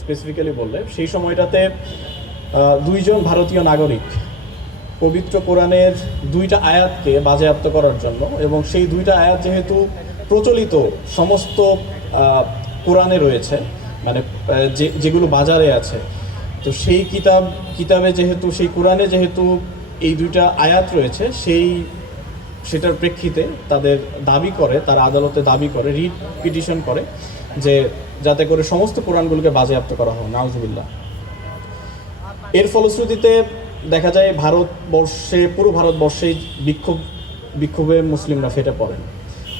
Specifically বললে, সেই সময়টাতে দুইজন ভারতীয় নাগরিক পবিত্র কোরআনের দুইটা আয়াতকে বাজেয়াপ্ত করার জন্য, এবং সেই দুইটা আয়াত যেহেতু প্রচলিত সমস্ত কোরআনে রয়েছে, মানে যেগুলো বাজারে আছে, তো সেই কিতাবে যেহেতু, সেই কোরআনে যেহেতু এই দুইটা আয়াত রয়েছে, সেটার প্রেক্ষিতে তাদের দাবি করে, তারা আদালতে দাবি করে, রিট পিটিশন করে যে যাতে করে সমস্ত কোরআনগুলোকে বাজেয়াপ্ত করা হয়, নাউজুবিল্লাহ। এর ফলশ্রুতিতে দেখা যায় পুরো ভারতবর্ষেই বিক্ষোভে মুসলিমরা ফেটে পড়েন।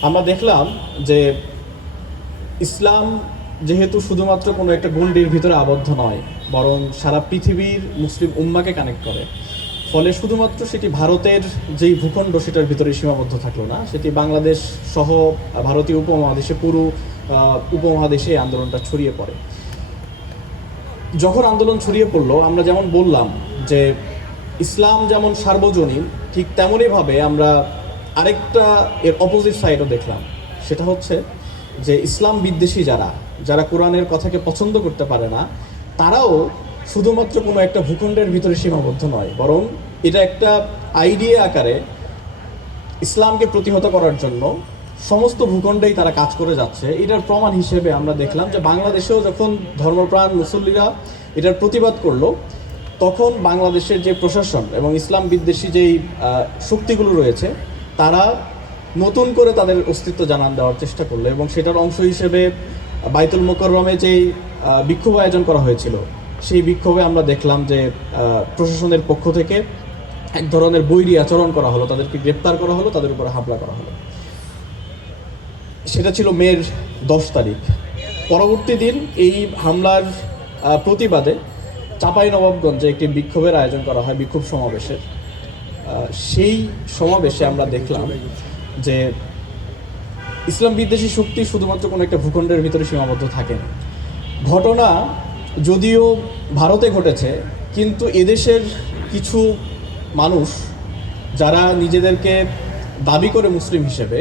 আমরা দেখলাম যে ইসলাম যেহেতু শুধুমাত্র কোনো একটা গণ্ডির ভিতরে আবদ্ধ নয়, বরং সারা পৃথিবীর মুসলিম উম্মাকে কানেক্ট করে, ফলে শুধুমাত্র সেটি ভারতের যেই ভূখণ্ড সেটার ভিতরে সীমাবদ্ধ থাকলো না, সেটি বাংলাদেশ সহ ভারতীয় উপমহাদেশে, পুরো উপমহাদেশে আন্দোলনটা ছড়িয়ে পড়ে। যখন আন্দোলন ছড়িয়ে পড়লো, আমরা যেমন বললাম যে ইসলাম যেমন সার্বজনীন, ঠিক তেমনইভাবে আমরা আরেকটা এর অপোজিট সাইডও দেখলাম। সেটা হচ্ছে যে ইসলাম বিদ্বেষী যারা কোরআনের কথাকে পছন্দ করতে পারে না, তারাও শুধুমাত্র কোনো একটা ভূখণ্ডের ভিতরে সীমাবদ্ধ নয়, বরং এটা একটা আইডিয়া আকারে ইসলামকে প্রতিহত করার জন্য সমস্ত ভূখণ্ডেই তারা কাজ করে যাচ্ছে। এটার প্রমাণ হিসেবে আমরা দেখলাম যে বাংলাদেশেও যখন ধর্মপ্রাণ মুসল্লিরা এটার প্রতিবাদ করলো, তখন বাংলাদেশের যে প্রশাসন এবং ইসলাম বিদ্বেষী যেই শক্তিগুলো রয়েছে, তারা নতুন করে তাদের অস্তিত্ব জানান দেওয়ার চেষ্টা করলো, এবং সেটার অংশ হিসেবে বাইতুল মোকাররমে যেই বিক্ষোভ আয়োজন করা হয়েছিল, সেই বিক্ষোভে আমরা দেখলাম যে প্রশাসনের পক্ষ থেকে এক ধরনের বৈরী আচরণ করা হলো, তাদেরকে গ্রেপ্তার করা হলো, তাদের উপরে হামলা করা হলো। সেটা ছিল মের 10 তারিখ। পরবর্তী দিন এই হামলার প্রতিবাদে চাঁপাইনবাবগঞ্জে একটি বিক্ষোভের আয়োজন করা হয়, বিক্ষোভ সমাবেশের। সেই সমাবেশে আমরা দেখলাম যে ইসলাম বিদ্বেষী শক্তি শুধুমাত্র কোনো একটা ভূখণ্ডের ভিতরে সীমাবদ্ধ থাকে না। ঘটনা যদিও ভারতে ঘটেছে, কিন্তু এদেশের কিছু মানুষ যারা নিজেদেরকে দাবি করে মুসলিম হিসেবে,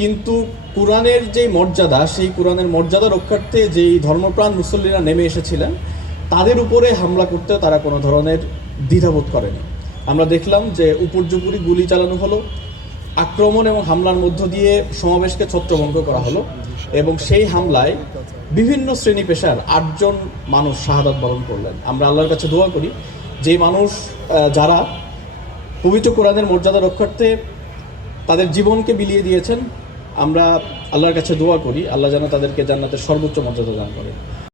কিন্তু কোরআনের যেই মর্যাদা, সেই কোরআনের মর্যাদা রক্ষার্থে যেই ধর্মপ্রাণ মুসল্লিরা নেমে এসেছিলেন, তাদের উপরে হামলা করতে তারা কোনো ধরনের দ্বিধাবোধ করেনি। আমরা দেখলাম যে উপর্যুপরি গুলি চালানো হলো, আক্রমণ এবং হামলার মধ্য দিয়ে সমাবেশকে ছত্রভঙ্গ করা হলো, এবং সেই হামলায় বিভিন্ন শ্রেণী পেশার 8 জন মানুষ শাহাদাত বরণ করলেন। আমরা আল্লাহর কাছে দোয়া করি যে মানুষ যারা পবিত্র কোরআনের মর্যাদা রক্ষার্থে তাদের জীবনকে বিলিয়ে দিয়েছেন, আমরা আল্লাহর কাছে দোয়া করি আল্লাহ যেন তাদেরকে জান্নাতের সর্বোচ্চ মর্যাদা দান করেন।